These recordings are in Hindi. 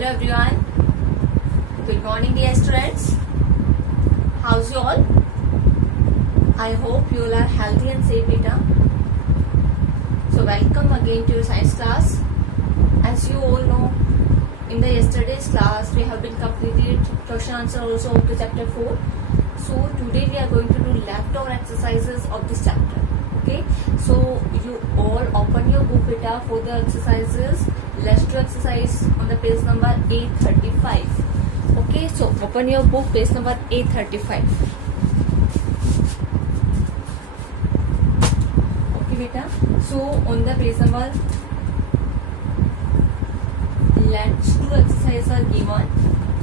Hello everyone. Good morning dear students. How's you all? I hope you all are healthy and safe beta. So welcome again to your science class. As you all know, in the yesterday's class we have been completed question answer also up to chapter 4. So today we are going to do leftover exercises of this chapter. Okay, so you all open your book beta for the exercises. Let's do exercise on the page number 835. Okay, so open your book, page number 835. Okay beta, so on the page number, let's do exercise are given.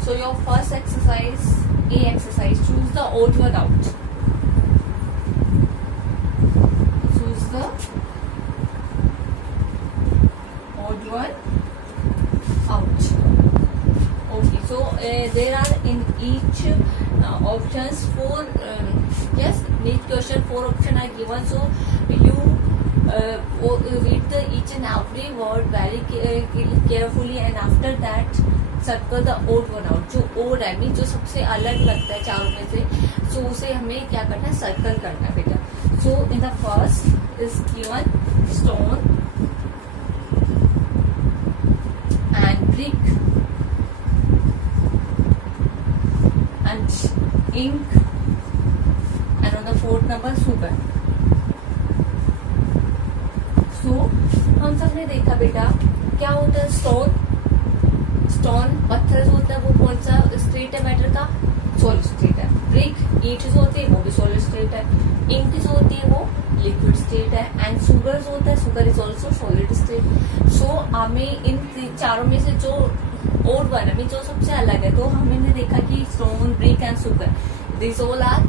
So your first exercise, A exercise, choose the odd one out. Choose the odd one out. Okay, so there are in each options four. Yes, in each question 4 options are given. So you read the each and every word very carefully, and after that circle the odd one out. जो ओड है मीन जो सबसे अलग लगता है चारों में से, सो उसे हमें क्या करना है, सर्कल करना है बेटा. So in the first is given stone and brick and ink and on the fourth number sugar. So हम सब ने देखा बेटा क्या होता है स्टोन. स्टोन पत्थर जो होता है वो कौन सा स्टेट है मैटर का, सॉलिड स्टेट है. ब्रिक ईंट जो होती है वो भी सॉलिड स्टेट है. इंक जो होती है वो लिक्विड स्टेट है. एंड सुगर जो होता है, sugar is also solid state. So हमें इन चारों में से जो ओड वन है, जो सबसे अलग है, तो हमने देखा कि stone, brick and sugar, this all are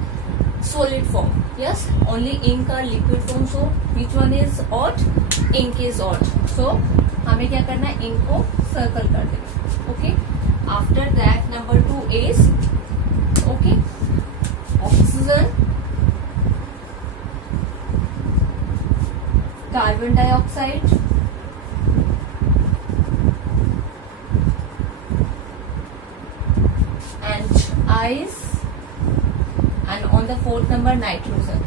solid form. Yes, only ink are liquid form. So which one is odd? Ink is odd. So हमें क्या करना है, ink को सर्कल कर देना. Okay. After that, number 2 is okay, oxygen, carbon dioxide, and ice. And on the fourth number nitrogen.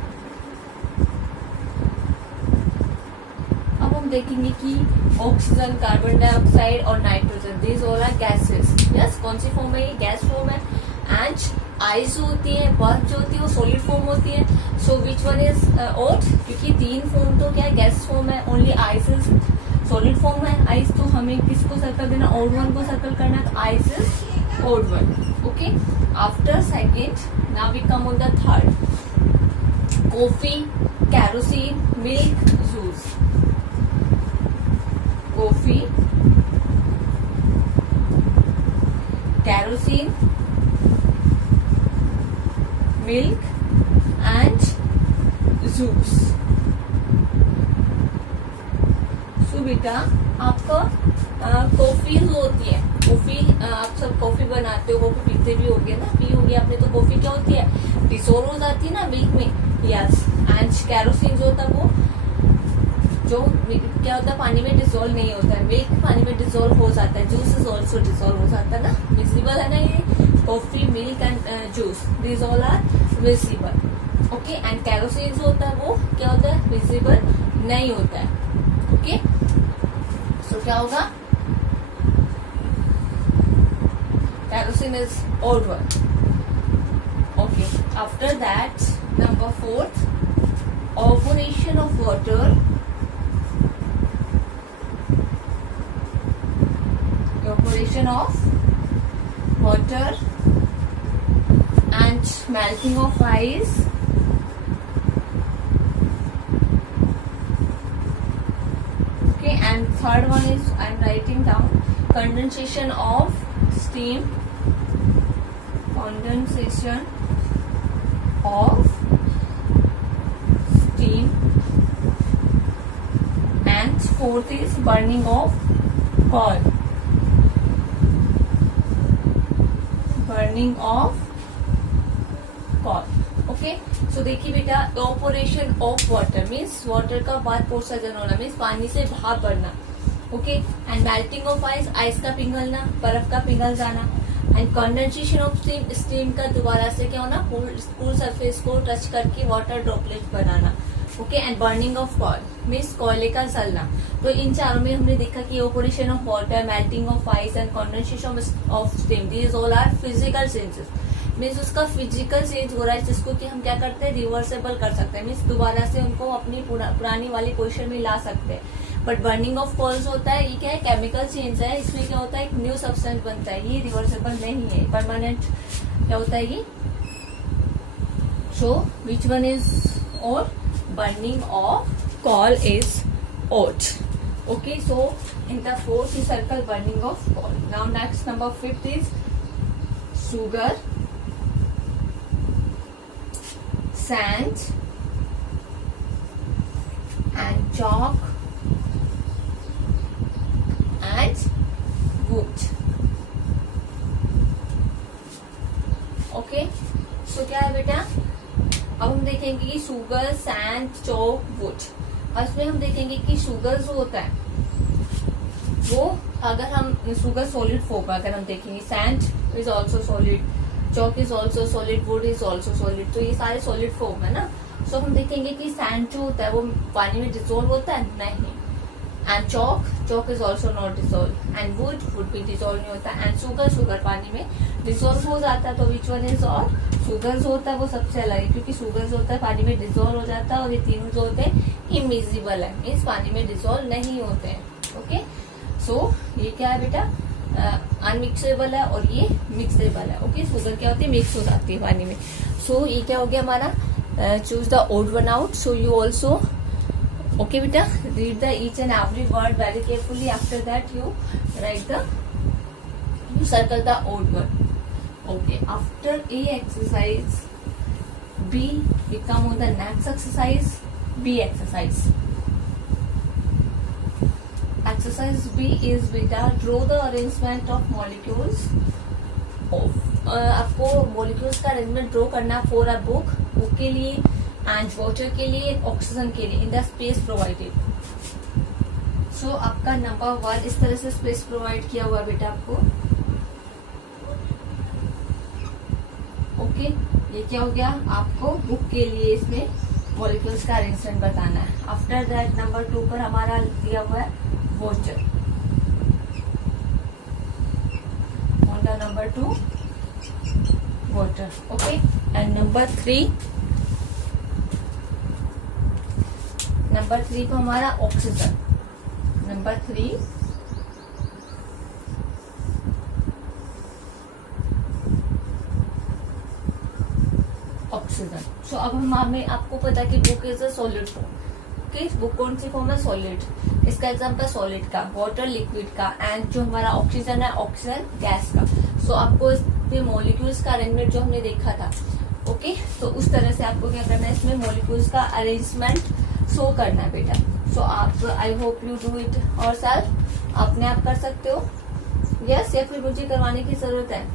अब हम देखेंगे कि ऑक्सीजन, कार्बन डाइऑक्साइड और nitrogen, this all are gases. Yes, कौन सी फॉर्म है, ये गैस फॉर्म है. एंड आइस होती है, बर्फ जो होती है वो सॉलिड फॉर्म होती है. सो विच वन इज ओड, क्योंकि 3 फॉर्म तो क्या है, गैस फॉर्म है. Only ice is solid form है आइस. तो हमें किसको सर्कल देना, ओड वन को सर्कल करना है. तो ice is odd one. Okay. After second, now we come on the third. Coffee, kerosene, milk, juice. Coffee, kerosene, milk and juice. So बेटा आपका कॉफी जो होती है, कॉफी आप सब कॉफी बनाते हो, कॉफी पीते भी होगे ना, पी होगी आपने. तो कॉफी क्या होती है, डिसॉल्व हो जाती है ना मिल्क में. यस. एंड कैरोसिन जो होता है वो जो क्या होता है, पानी में डिसॉल्व नहीं होता है. मिल्क पानी में डिसॉल्व हो जाता है. जूस इज ऑल्सो डिसॉल्व हो जाता है ना. विजिबल है ना ये coffee, milk and juice, this all are visible. Okay. And kerosene जो होता है वो क्या होता है, विजिबल नहीं होता है. ओके. सो क्या होगा, kerosene is odd one. Okay. After that, number 4th, evaporation of water. Evaporation of water and melting of ice. Okay. And third one is, I am writing down, condensation of steam. Condensation of steam. And fourth is burning of coal. Burning of coal. Okay. So देखिए बेटा, evaporation of water means water का भाप उत्सर्जन होना, means पानी से भाप बनना. Okay, and melting of ice, ice का पिघलना, बर्फ का पिघल जाना, and condensation of steam, steam का दोबारा से क्या होना, कूल सरफेस को टच करके water droplet banana. Okay, and burning of coil means कोयले का जलना। तो इन चारों में हमने देखा कि evaporation of water, melting of ice and condensation of steam, these all are physical changes. Means उसका फिजिकल चेंज हो रहा है जिसको कि हम क्या करते हैं, रिवर्सेबल कर सकते हैं, मीन्स दोबारा से उनको अपनी पुरानी वाली पोजीशन में ला सकते हैं। बट बर्निंग ऑफ कॉल्स होता है, ये क्या है, केमिकल चेंज है, इसमें क्या होता है, एक न्यू सब्सटेंस बनता है, ये रिवर्सेबल नहीं है, परमानेंट क्या होता है ये। सो विच वन इज और burning of coal is oat. Okay, so in the fourth you circle burning of coal. Now next number 5th is sugar, sand and chalk and wood. Okay, so क्या है बेटा, अब हम देखेंगे कि शुगर, सैंड, चॉक, वुड। और इसमें हम देखेंगे कि शुगर जो होता है वो, अगर हम शुगर सॉलिड फॉर्म, अगर हम देखेंगे sand is also solid, chalk is also solid, would is also solid, तो ये सारे सॉलिड फॉर्म है ना। सो हम देखेंगे कि सैंड जो होता है वो पानी में डिसॉल्व होता है, नहीं। And chalk is also not dissolve, and would भी डिसॉल्व नहीं होता, एंड शुगर पानी में डिसॉल्व हो जाता है। तो विच वन इज, और शुगर जो होता है वो सबसे अलग है, क्योंकि शुगर जो होता है पानी में डिसॉल्व हो जाता है, और ये तीनों जो होते हैं इमिजिबल है, मीन्स पानी में डिसॉल्व नहीं होते हैं। ओके, सो ये क्या है बेटा, अनमिक्सेबल है और ये मिक्सेबल है। ओके, शुगर क्या होती है, मिक्स हो जाती है पानी में। सो ये क्या हो गया हमारा, choose the odd one out. So you also, okay beta, read the each and every word very carefully. After that you write you circle the odd word. Okay, after A exercise, B, we come on the next exercise, B exercise. Exercise B is beta, draw the arrangement of molecules of आपको molecules का arrangement draw करना for a book के लिए, एंड वाटर के लिए, ऑक्सीजन के लिए, इन द स्पेस प्रोवाइडेड। सो आपका नंबर 1 इस तरह से स्पेस प्रोवाइड किया हुआ बेटा आपको। ओके, ये क्या हो गया, आपको बुक के लिए इसमें मॉलिक्यूल्स का अरेंजमेंट बताना है। आफ्टर दैट नंबर 2 पर हमारा दिया हुआ है water, on the number 2 water. Okay, and number 3 पर हमारा ऑक्सीजन। Number 3 oxygen. सो अब हमें आपको पता है कि book is a solid form. Okay, book कौन सी फॉर्म है, सॉलिड। इसका एग्जाम्पल सॉलिड का, वाटर लिक्विड का, एंड जो हमारा ऑक्सीजन है, ऑक्सीजन गैस का। सो आपको इसमें मॉलिक्यूल्स का अरेंजमेंट जो हमने देखा था, ओके, तो उस तरह से आपको क्या करना है, इसमें मॉलिक्यूल्स का अरेंजमेंट शो करना है बेटा। सो आप, I hope you do it और सेल्फ, अपने आप कर सकते हो, यस, या फिर मुझे करवाने की जरूरत है।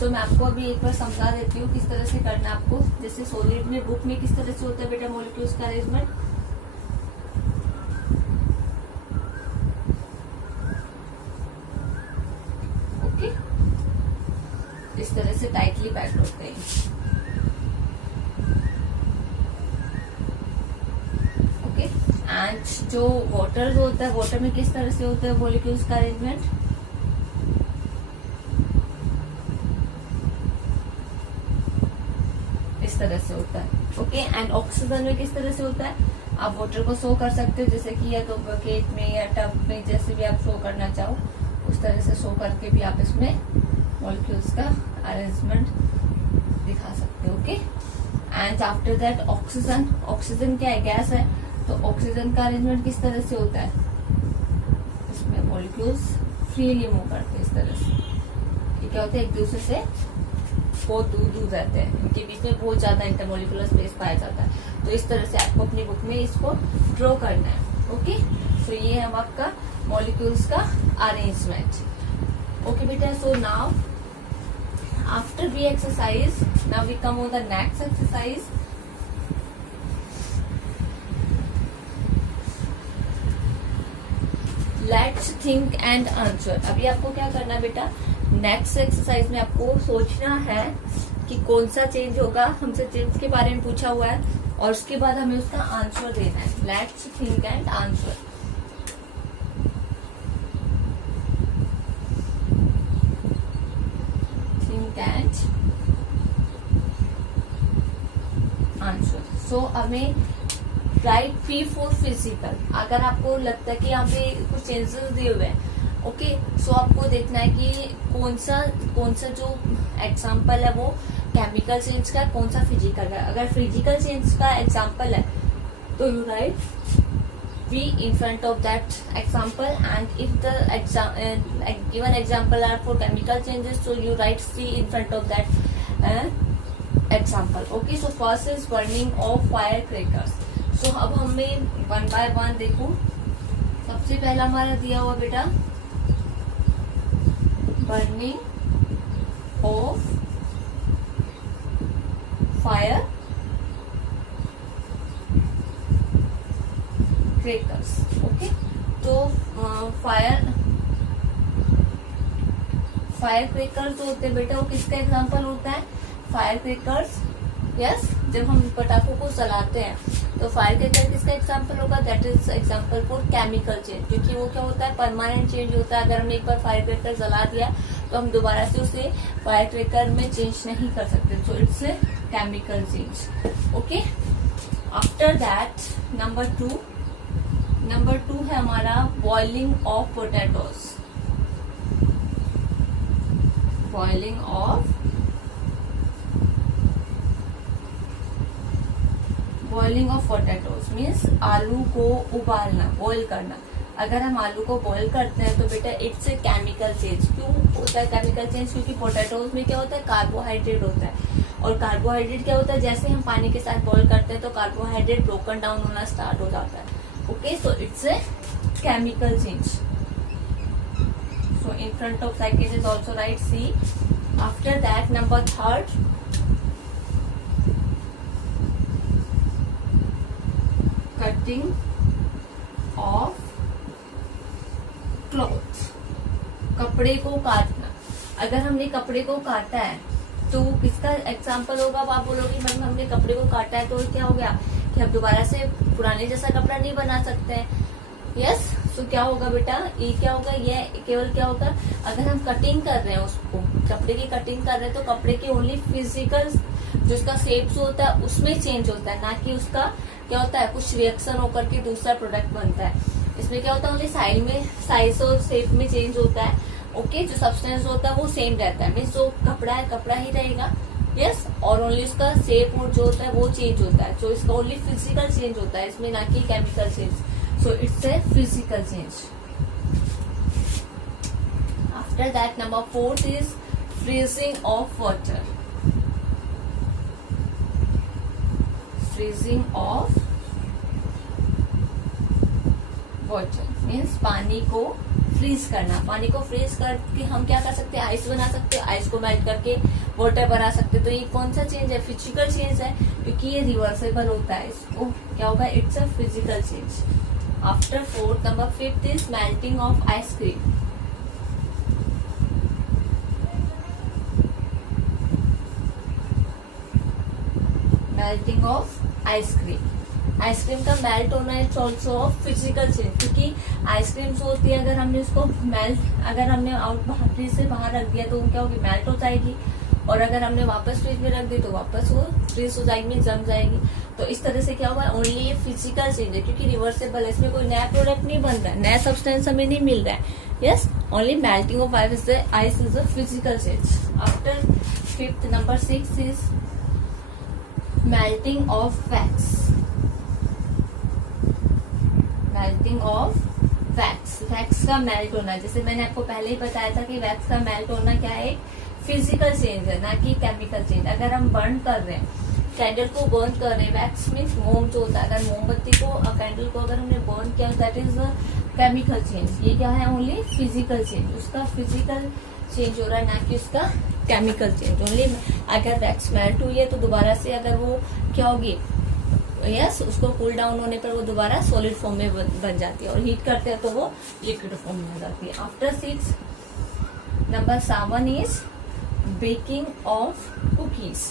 सो मैं आपको अभी एक बार समझा देती हूँ किस तरह से करना है आपको। जैसे सॉलिड में, बुक में किस तरह से होता है बेटा मॉलिक्यूल्स का अरेंजमेंट। ओके, इस तरह से टाइटली पैक्ड होते हैं। एंड जो वाटर जो होता है, वाटर में किस तरह से होता है मॉलिक्यूल्स का अरेंजमेंट, इस तरह से होता है। ओके, एंड ऑक्सीजन में किस तरह से होता है, आप वाटर को शो कर सकते हो, जैसे कि या तो बकेट में या टब में, जैसे भी आप शो करना चाहो उस तरह से शो करके भी आप इसमें मॉलिक्यूल्स का अरेंजमेंट दिखा सकते हो। Okay, and after that oxygen. Oxygen क्या है, गैस है, तो ऑक्सीजन का अरेंजमेंट किस तरह से होता है, इसमें मॉलिक्यूल्स फ्रीली मूव करते हैं इस तरह से। ये क्या होता है, एक दूसरे से बहुत दूर रहते हैं, इनके बीच में बहुत ज्यादा इंटरमोलिकुलर स्पेस पाया जाता है। तो इस तरह से आपको अपनी बुक में इसको ड्रॉ करना है। ओके, तो ये है आपका मॉलिक्यूल्स का अरेंजमेंट। ओके बेटा, so now after B exercise, now we come on the next exercise. Let's think and answer. अभी आपको क्या करना है बेटा, नेक्स्ट एक्सरसाइज में आपको सोचना है कि कौन सा चेंज होगा, हमसे चेंज के बारे में पूछा हुआ है, और उसके बाद हमें उसका आंसर देना है। Let's think and answer. Think and answer. So हमें राइट P फॉर फिजिकल। अगर आपको लगता है कि यहाँ पे कुछ चेंजेस दिए हुए हैं, ओके, सो आपको देखना है कि कौन सा जो एग्जाम्पल है वो केमिकल चेंज का है, कौन सा फिजिकल का है। अगर फिजिकल चेंज का एग्जाम्पल है तो you right V in front of that example, and if the given example are for chemical changes, so you write C in front of that example. Okay, so first is burning of firecrackers. So अब हमें वन बाय वन देखो। सबसे पहला हमारा दिया हुआ बेटा burning of fire crackers. Okay, तो फायर क्रेकर जो होते हैं बेटा, वो किसका एग्जांपल होता है? Fire crackers. यस, जब हम पटाखों को जलाते हैं तो फायर क्रेकर किसका एग्जांपल होगा? That is example for chemical change, क्योंकि वो क्या होता है, परमानेंट चेंज होता है। अगर हमने एक बार फायर क्रेकर जला दिया तो हम दोबारा से उसे फायर क्रेकर में चेंज नहीं कर सकते। So it's a chemical change. Okay, after that number two है हमारा boiling of potatoes. Boiling of potatoes means आलू को उबालना, बॉईल करना। अगर हम आलू को बॉईल करते हैं तो बेटा इट्स ए केमिकल चेंज। क्यों होता है केमिकल चेंज? क्योंकि पोटैटोज में क्या होता है, कार्बोहाइड्रेट होता है, और कार्बोहाइड्रेट क्या होता है, जैसे हम पानी के साथ बॉईल करते हैं तो कार्बोहाइड्रेट ब्रोकन डाउन होना स्टार्ट हो जाता है। Okay, so it's a chemical change. So in front of cycle is also right C। After that number third, cutting of cloth. कपड़े को काटना। अगर हमने कपड़े को काटा है तो किसका एग्जाम्पल होगा? अब आप बोलोगे मैम हमने कपड़े को काटा है तो क्या हो गया कि अब दोबारा से पुराने जैसा कपड़ा नहीं बना सकते हैं। यस, तो क्या होगा बेटा, ये क्या होगा, ये केवल क्या होगा, अगर हम कटिंग कर रहे हैं उसको, कपड़े की कटिंग कर रहे हैं तो कपड़े के ओनली फिजिकल जो उसका शेप जो होता है उसमें चेंज होता है, ना कि उसका क्या होता है कुछ रिएक्शन होकर के दूसरा प्रोडक्ट बनता है। इसमें क्या होता है, ओनली साइज और शेप में चेंज होता है। ओके, जो सब्सटेंस होता है वो सेम रहता है, मीन्स जो कपड़ा है कपड़ा ही रहेगा। यस, और ओनली उसका शेप और जो होता है वो चेंज होता है। तो इसका ओनली फिजिकल चेंज होता है इसमें, ना कि chemical change. So it's a physical change. After that number fourth is freezing of water. Freezing of water means पानी को फ्रीज करना। पानी को फ्रीज करके हम क्या कर सकते हैं, आइस बना सकते हैं, आइस को मेल्ट करके वाटर बना सकते हैं। तो ये कौन सा चेंज है? फिजिकल चेंज है, क्योंकि ये रिवर्सेबल होता है। इसको क्या होगा, it's a physical change. After fourth, number fifth is melting of ice cream. Melting of ice cream. Ice cream का मेल्ट होना it's also of physical change, क्योंकि आइसक्रीम जो होती है अगर हमने उसको अगर हमने फ्रिज से बाहर रख दिया तो क्या होगी, मेल्ट हो जाएगी, और अगर हमने वापस फ्रिज में रख दी तो वापस वो फ्रीज हो जाएगी, जम जाएगी। तो इस तरह से क्या होगा, ओनली ये फिजिकल चेंज है, क्योंकि रिवर्सेबल है, इसमें कोई नया प्रोडक्ट नहीं बन रहा है, नया सब्सटेंस हमें नहीं मिल रहा है। Yes, only melting of ice is a physical change. After fifth, number 6 is melting of wax. Melting of wax, wax का मेल्ट होना, जैसे मैंने आपको पहले ही बताया था कि वैक्स का मेल्ट होना क्या है, फिजिकल चेंज है, ना कि केमिकल चेंज। अगर हम बर्न कर रहे हैं, कैंडल को बर्न कर रहे हैं, वैक्स मीन्स मोम जो होता है, अगर मोमबत्ती को कैंडल को अगर हमने बर्न किया दैट इज केमिकल चेंज। ये क्या है, ओनली फिजिकल चेंज, उसका फिजिकल चेंज हो रहा है, ना कि उसका केमिकल चेंज। ओनली अगर वैक्स मेल्ट हुई है तो दोबारा से अगर वो क्या होगी, यस उसको कूल डाउन होने पर वो दोबारा सॉलिड फॉर्म में बन जाती है, और हीट करते हैं तो वो लिक्विड फॉर्म में हो जाती है। After 6 number 7 is baking of cookies.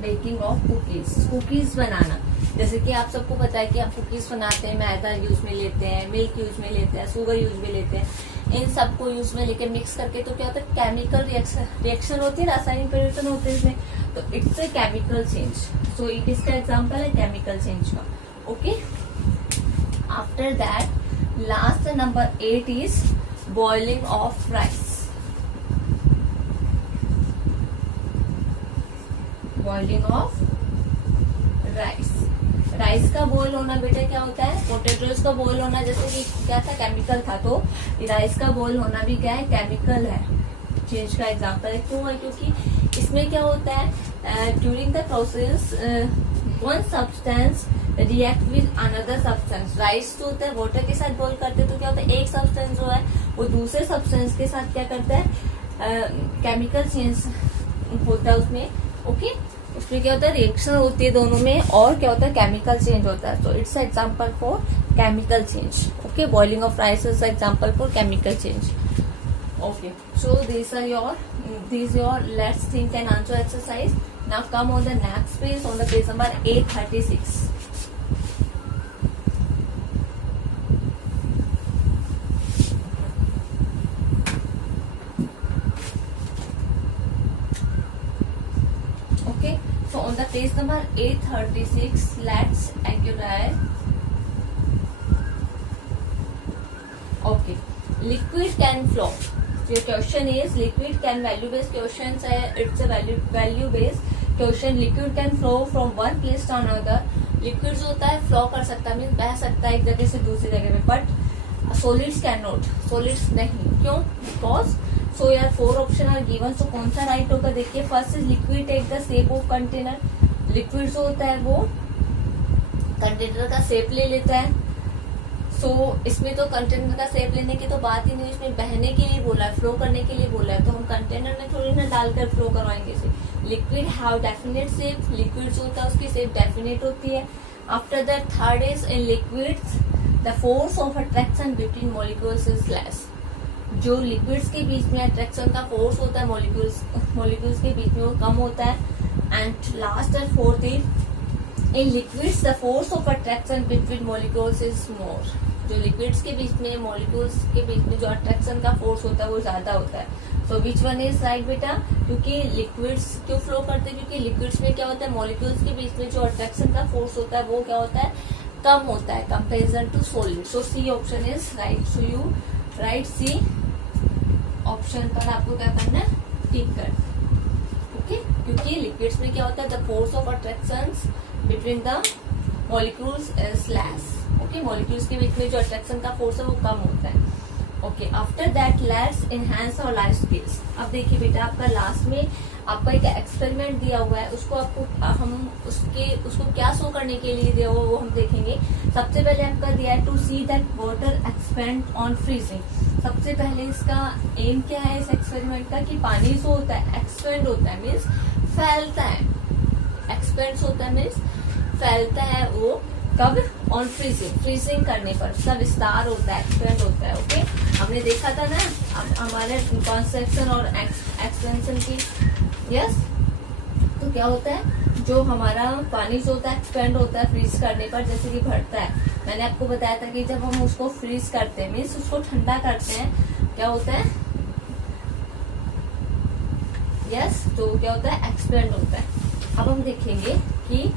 Baking of cookies, cookies बनाना। जैसे कि आप सबको पता है कि आप कुकीज बनाते हैं, मैदा यूज में लेते हैं, मिल्क यूज में लेते हैं, शुगर यूज में लेते हैं। इन सबको यूज में लेके मिक्स करके तो क्या होता है, केमिकल रिएक्शन होती है, रासायनिक परिवर्तन होते हैं इसमें, तो it's a chemical change. So it इसका एग्जाम्पल है केमिकल चेंज का। Okay, after that last number 8 is boiling of rice. Boiling of rice, rice का बॉयल होना बेटा क्या होता है, पोटेटोज का बॉयल होना जैसे कि क्या था, केमिकल था, तो राइस का बॉयल होना भी क्या है, केमिकल है, चेंज का एग्जांपल है। क्यों है, क्योंकि इसमें क्या होता है, during the process one substance react with another substance. Rice जो होता है वाटर के साथ बॉयल करते हैं तो क्या होता है, एक सब्सटेंस जो है वो दूसरे सब्सटेंस के साथ क्या करता है, केमिकल चेंज होता है उसमें। ओके, उसमें क्या होता है, रिएक्शन होती है दोनों में, और क्या होता है, केमिकल चेंज होता है। तो it's example for chemical change. Okay, boiling of rice is example for chemical change. Okay, so these your let's think and answer exercise. Now come on the next page, on the page number 836. Okay, so on the page number 836, let's accurate. Okay, liquid can flow. Your question is liquid can value based questions है, it's a value based question. Liquid can flow from one place to another. Liquid जो होता है फ्लो कर सकता है, मीन बह सकता है एक जगह से दूसरी जगह पे, but solids can not, solids नहीं। क्यों, बिकॉज सो यार 4 ऑप्शन आर गिवन, सो कौन सा राइट होगा, देखिए first is liquid take the shape of container. Liquid जो होता है वो कंटेनर का शेप ले लेता है। सो इसमें तो कंटेनर का शेप लेने की तो बात ही नहीं, इसमें बहने के लिए बोला है, फ्लो करने के लिए बोला है, तो हम कंटेनर में थोड़ी ना डालकर फ्लो करवाएंगे इसे। Liquid have definite shape, liquid जो होता है उसकी शेप डेफिनेट होती है। After that third is in liquids the force of attraction between molecules is less. जो लिक्विड्स के बीच में अट्रैक्शन का फोर्स होता है मॉलिक्यूल्स के बीच में वो कम होता है। And last and fourth is in liquids the force of attraction between molecules is more. जो लिक्विड्स के बीच में मॉलिक्यूल्स के बीच में जो अट्रैक्शन का फोर्स होता है वो ज्यादा होता है। सो विच वन इज राइट बेटा, क्योंकि लिक्विड्स क्यों फ्लो करते हैं, क्योंकि लिक्विड्स में क्या होता है, मॉलिक्यूल्स के बीच में जो अट्रैक्शन का फोर्स होता है वो क्या होता है, कम होता है comparison to solid. So C option is right. So you write C option पर आपको क्या करना है, टिक कर। ओके, क्योंकि लिक्विड्स में क्या होता है, the force of attraction between the molecules is less. Okay, molecules के बीच में जो अट्रैक्शन का फोर्स है वो कम होता है। Okay, after that let's enhance our life skills. अब देखिए बेटा, आपका लास्ट में आपका एक एक्सपेरिमेंट दिया हुआ है, उसको आपको हम उसको क्या शो करने के लिए दिया हुआ वो हम देखेंगे। सबसे पहले आपका दिया है to see that water expand on freezing. सबसे पहले इसका एम क्या है इस एक्सपेरिमेंट का, कि पानी जो होता है एक्सपेंड होता है, मीन्स फैलता है। एक्सपेंड होता है मीन्स फैलता है, वो कब, ऑन फ्रीजिंग, फ्रीजिंग करने पर उसका विस्तार होता है, एक्सपेंड होता है। ओके, हमने देखा था ना हमारे कॉन्स्ट्रक्शन और एक्सपेंशन की। यस, तो क्या होता है, जो हमारा पानी जो होता है एक्सपेंड होता है फ्रीज करने पर, जैसे कि बढ़ता है। मैंने आपको बताया था कि जब हम उसको फ्रीज करते हैं मीन्स उसको ठंडा करते हैं, क्या होता है, यस, तो क्या होता है, एक्सपेंड होता है। अब हम देखेंगे कि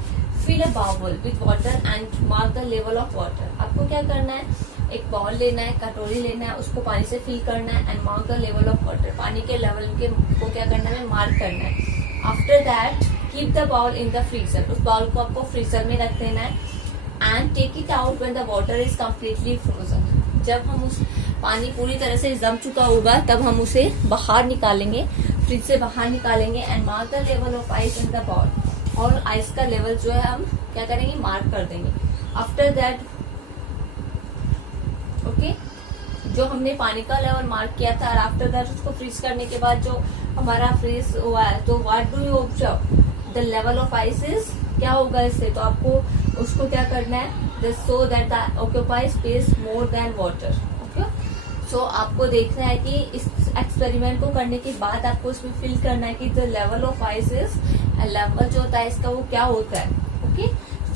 fill a bowl with water and mark the level of water. आपको क्या करना है, एक बाउल लेना है, कटोरी लेना है, उसको पानी से फिल करना है, and mark the level of water, पानी के लेवल के को क्या करना है, मार्क करना है। After that keep the bowl in the freezer, उस बाउल को आपको फ्रीजर में रख देना है। And take it out when the water is completely frozen. जब हम उस पानी पूरी तरह से जम चुका होगा तब हम उसे बाहर निकालेंगे, फ्रिज से बाहर निकालेंगे। And mark the level of ice in the bowl, और आइस का लेवल जो है हम क्या करेंगे, मार्क कर देंगे। आफ्टर दैट ओके, जो हमने पानी का लेवल मार्क किया था, और आफ्टर दैट उसको फ्रीज करने के बाद जो हमारा फ्रीज हुआ है, तो what do you observe, the level of ice is, क्या होगा इससे, तो आपको उसको क्या करना है, so that the occupy space more than water. Okay, so आपको देखना है कि इस एक्सपेरिमेंट को करने के बाद आपको इसमें फिल करना है कि the level of ice is, level जो होता है इसका वो क्या होता है। ओके,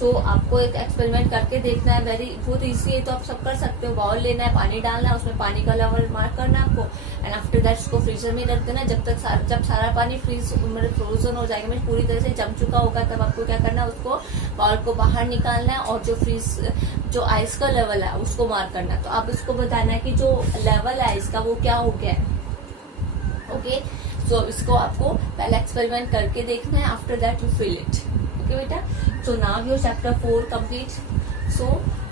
तो आपको एक एक्सपेरिमेंट करके देखना है, वेरी बहुत इजी है, तो आप सब कर सकते हो। बाउल लेना है, पानी डालना है, उसमें पानी का लेवल मार्क करना है आपको, एंड आफ्टर दैट उसको फ्रीजर में रख देना। जब सारा पानी फ्रोजन हो जाएगा, मतलब पूरी तरह से जम चुका होगा, तब आपको क्या करना है, उसको बाउल को बाहर निकालना है और जो आइस का लेवल है उसको मार्क करना है। तो आप उसको बताना है कि जो लेवल है आइस का वो क्या हो गया है। ओके, सो इसको आपको पहले एक्सपेरिमेंट करके देखना है, after that you fill it. Okay, beta. So now your chapter 4 complete. So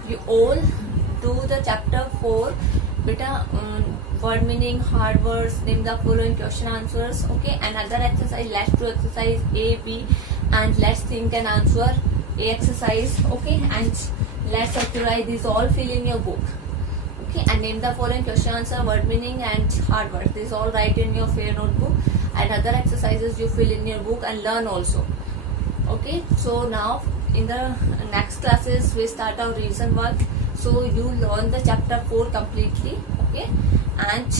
you all do the chapter 4, beta. Word meaning, hard words, name the following question answers. Okay, another exercise. Let's do exercise A, B, and let's think and answer A exercise. Okay, and let's authorize these all fill in your book. Okay, and name the following question answer, word meaning, and hard words. These all write in your fair notebook. And other exercises you fill in your book and learn also. Okay, so now in the next classes we start our revision work, so you learn the chapter 4 completely. Okay, and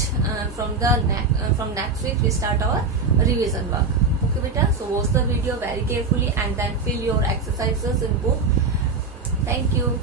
from next week we start our revision work. Okay beta, so watch the video very carefully and then fill your exercises in book. Thank you.